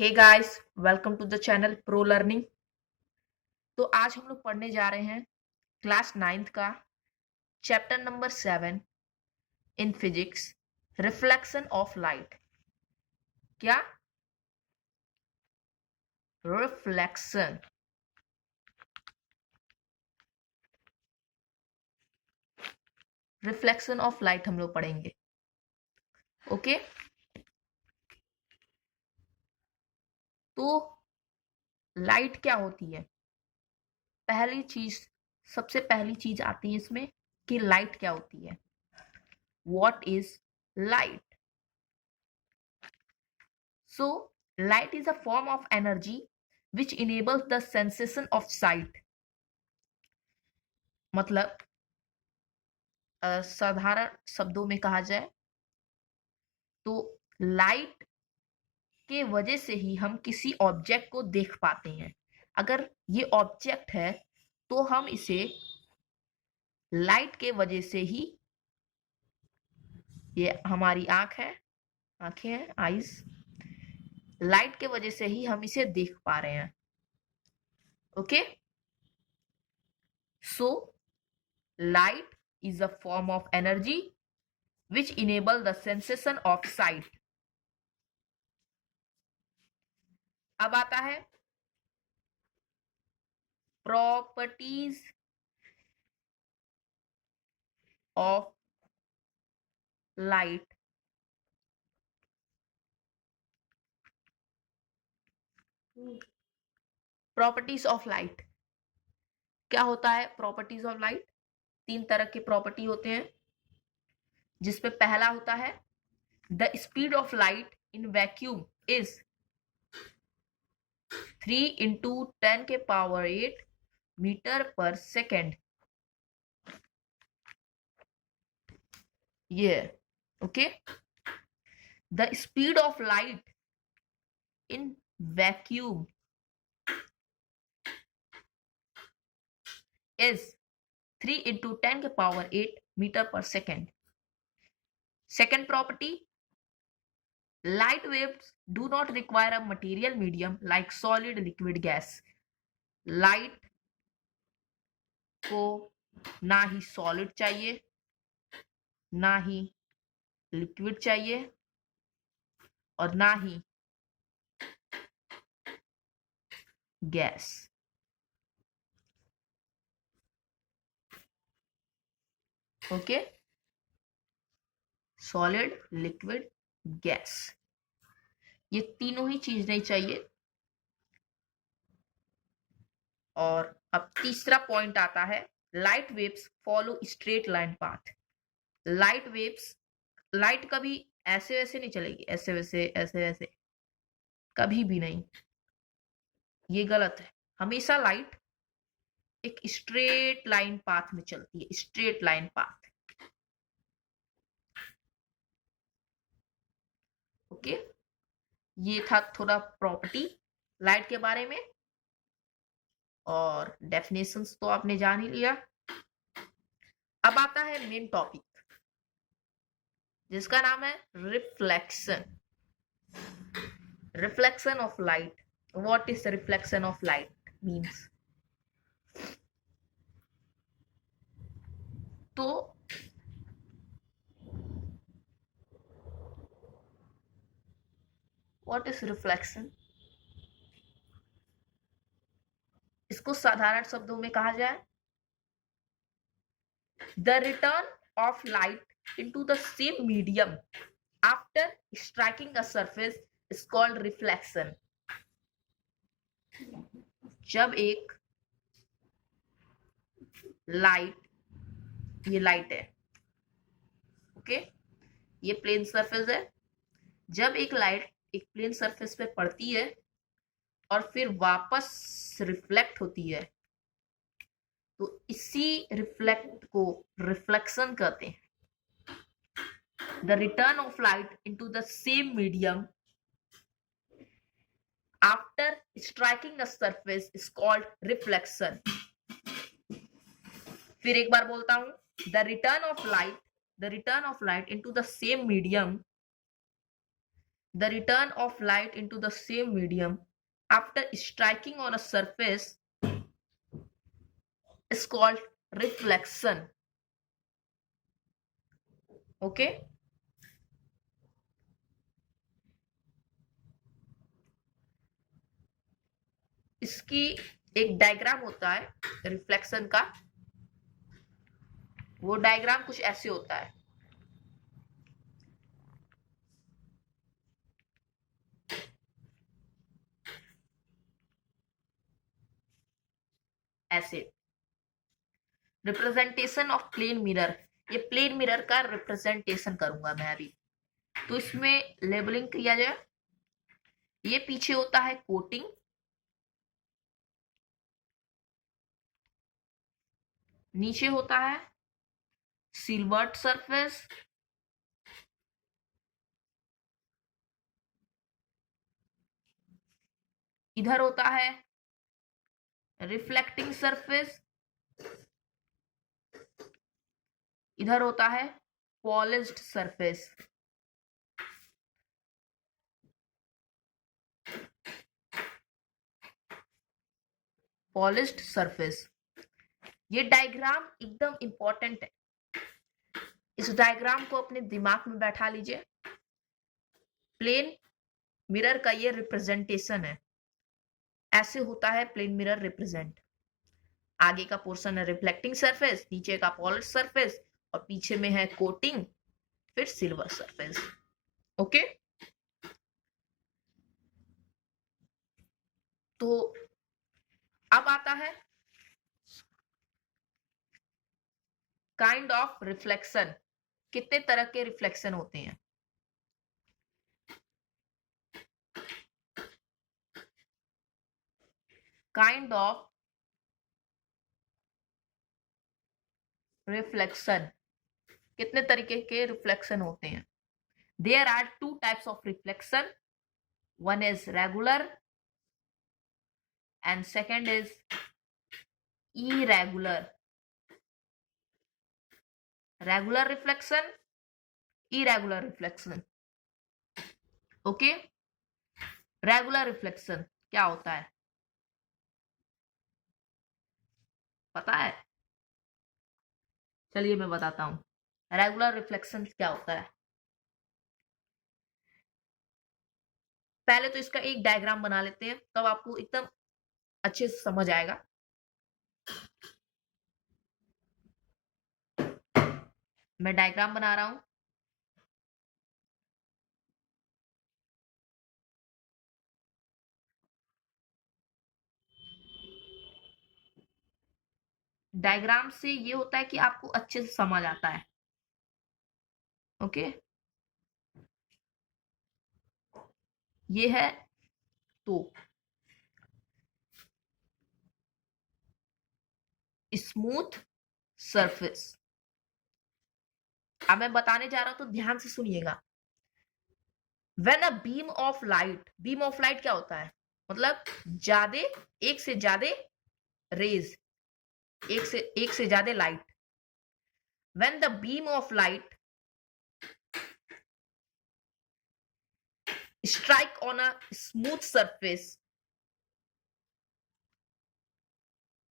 Hey guys, welcome to the channel pro learning. तो आज हम लोग पढ़ने जा रहे हैं क्लास 9th का chapter number 7 in physics, reflection of light. क्या? रिफ्लेक्शन। रिफ्लेक्शन ऑफ लाइट हम लोग पढ़ेंगे। ओके, तो लाइट क्या होती है? सबसे पहली चीज आती है इसमें कि लाइट क्या होती है। What is light? So, light is a form of energy which enables the sensation of sight. मतलब साधारण शब्दों में कहा जाए तो लाइट के वजह से ही हम किसी ऑब्जेक्ट को देख पाते हैं। अगर ये ऑब्जेक्ट है तो हम इसे लाइट के वजह से ही, ये हमारी आंखें हैं, आईज, लाइट के वजह से ही हम इसे देख पा रहे हैं। Okay, so light is a form of energy which enable the sensation of sight. अब आता है properties of light. Properties of light क्या होता है? प्रॉपर्टीज ऑफ लाइट तीन तरह के प्रॉपर्टी होते हैं, जिसपे पहला होता है the speed of light in vacuum is 3 into 10 के पावर 8 मीटर पर सेकेंड। ये okay, the speed of light in vacuum is 3 into 10 के पावर 8 मीटर पर second. Second property, light waves do not require a material medium like solid, liquid, gas. Light को ना ही solid चाहिए, ना ही liquid चाहिए, और ना ही gas. Okay? Solid, liquid, gas. ये तीनों ही चीज नहीं चाहिए। और अब तीसरा पॉइंट आता है, light waves follow straight line path. Light कभी ऐसे वैसे नहीं चलेगी, ऐसे वैसे ऐसे वैसे कभी भी नहीं, ये गलत है। हमेशा लाइट एक स्ट्रेट लाइन पाथ में चलती है, स्ट्रेट लाइन पाथ। ओके, ये था थोड़ा प्रॉपर्टी लाइट के बारे में, और डेफिनेशंस तो आपने जान ही लिया। अब आता है मेन टॉपिक, जिसका नाम है reflection. Reflection of light. What is reflection of light means? तो व्हाट इज रिफ्लेक्शन? इसको साधारण शब्दों में कहा जाए, the return of light into the same medium after striking a surface is called reflection. जब एक लाइट, ये लाइट है, ओके, ये प्लेन सरफेस है, जब एक लाइट एक प्लेन सरफेस पे पड़ती है और फिर वापस रिफ्लेक्ट होती है, तो इसी रिफ्लेक्ट को रिफ्लेक्शन कहते हैं। The return of light into the same medium after striking a surface is called reflection. फिर एक बार बोलता हूं, the return of light into the same medium, The return of light into the same medium after striking on a surface is called reflection. Okay. इसकी एक diagram होता है reflection का, वो डायग्राम कुछ ऐसे होता है। ऐसे रिप्रेजेंटेशन ऑफ प्लेन मिरर, ये प्लेन मिरर का रिप्रेजेंटेशन करूंगा मैं अभी। तो इसमें लेबलिंग किया जाए, ये पीछे होता है कोटिंग, नीचे होता है सिल्वर्ड सरफेस, इधर होता है रिफ्लेक्टिंग सरफेस, इधर होता है पॉलिश्ड सरफेस। पॉलिश्ड सरफेस, ये डायग्राम एकदम इंपॉर्टेंट है, इस डायग्राम को अपने दिमाग में बैठा लीजिए। प्लेन मिरर का ये रिप्रेजेंटेशन है, ऐसे होता है प्लेन मिरर रिप्रेजेंट। आगे का पोर्शन है रिफ्लेक्टिंग सरफेस, नीचे का पॉलिश सरफेस, और पीछे में है कोटिंग, फिर सिल्वर सरफेस। ओके, तो अब आता है काइंड ऑफ रिफ्लेक्शन, कितने तरह के रिफ्लेक्शन होते हैं। काइंड ऑफ रिफ्लेक्शन, कितने तरीके के रिफ्लेक्शन होते हैं। There are two types of reflection, one is regular and second is irregular. Regular reflection, irregular reflection. Okay, regular reflection क्या होता है पता है? चलिए मैं बताता हूं रेगुलर रिफ्लेक्शन क्या होता है। पहले तो इसका एक डायग्राम बना लेते हैं, तब आपको एकदम अच्छे से समझ आएगा। मैं डायग्राम बना रहा हूं। डायग्राम से ये होता है कि आपको अच्छे से समझ आता है। ओके, ये है तो स्मूथ सरफेस। अब मैं बताने जा रहा हूं तो ध्यान से सुनिएगा। When a beam of light, beam of light क्या होता है, मतलब ज्यादा, एक से ज्यादा रेज, एक से ज्यादा light. When the beam of light strike on a smooth surface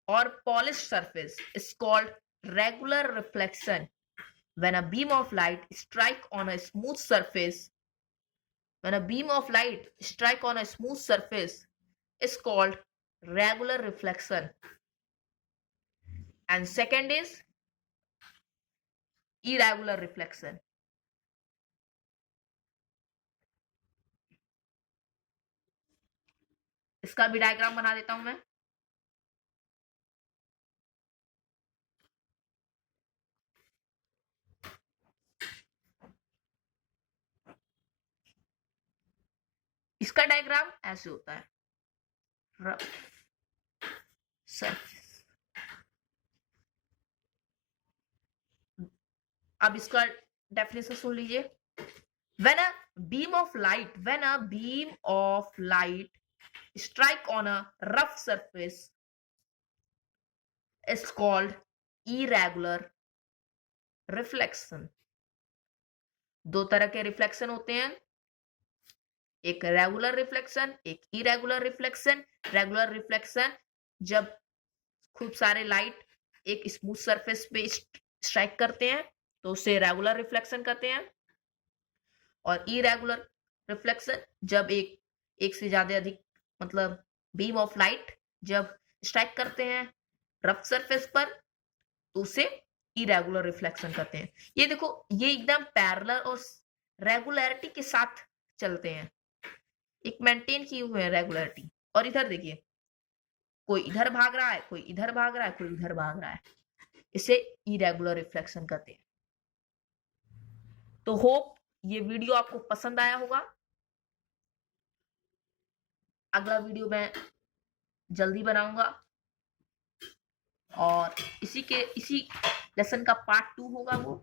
or polished surface is called regular reflection. When a beam of light strike on a smooth surface, when a beam of light strike on a smooth surface is called regular reflection. And second is irregular reflection. इसका भी diagram बना देता हूं मैं। इसका diagram ऐसे होता है, रफ सरफेस। अब इसका डेफिनेशन सुन लीजिए। when a beam of light strike on a rough surface is called irregular reflection. दो तरह के रिफ्लेक्शन होते हैं, एक रेगुलर रिफ्लेक्शन, एक इरेगुलर रिफ्लेक्शन। रेगुलर रिफ्लेक्शन जब खूब सारे लाइट एक स्मूथ सरफेस पे स्ट्राइक करते हैं तो उसे रेगुलर रिफ्लेक्शन कहते हैं। और इरेगुलर रिफ्लेक्शन जब एक से ज्यादा अधिक मतलब बीम ऑफ लाइट जब स्ट्राइक करते हैं रफ सरफेस पर तो उसे इरेगुलर रिफ्लेक्शन कहते हैं। ये देखो, ये एकदम पैरेलल और रेगुलरिटी के साथ चलते हैं, एक मेंटेन किए हुए हैं रेगुलरिटी। और इधर देखिए, कोई इधर भाग रहा है, कोई इधर भाग रहा है, कोई उधर भाग रहा है, इसे इरेगुलर रिफ्लेक्शन कहते हैं। तो होप ये वीडियो आपको पसंद आया होगा। अगला वीडियो मैं जल्दी बनाऊंगा और इसी लेसन का पार्ट 2 होगा वो।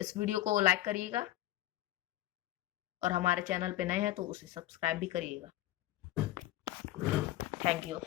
इस वीडियो को लाइक करिएगा और हमारे चैनल पे नए हैं तो उसे सब्सक्राइब भी करिएगा। Thank you.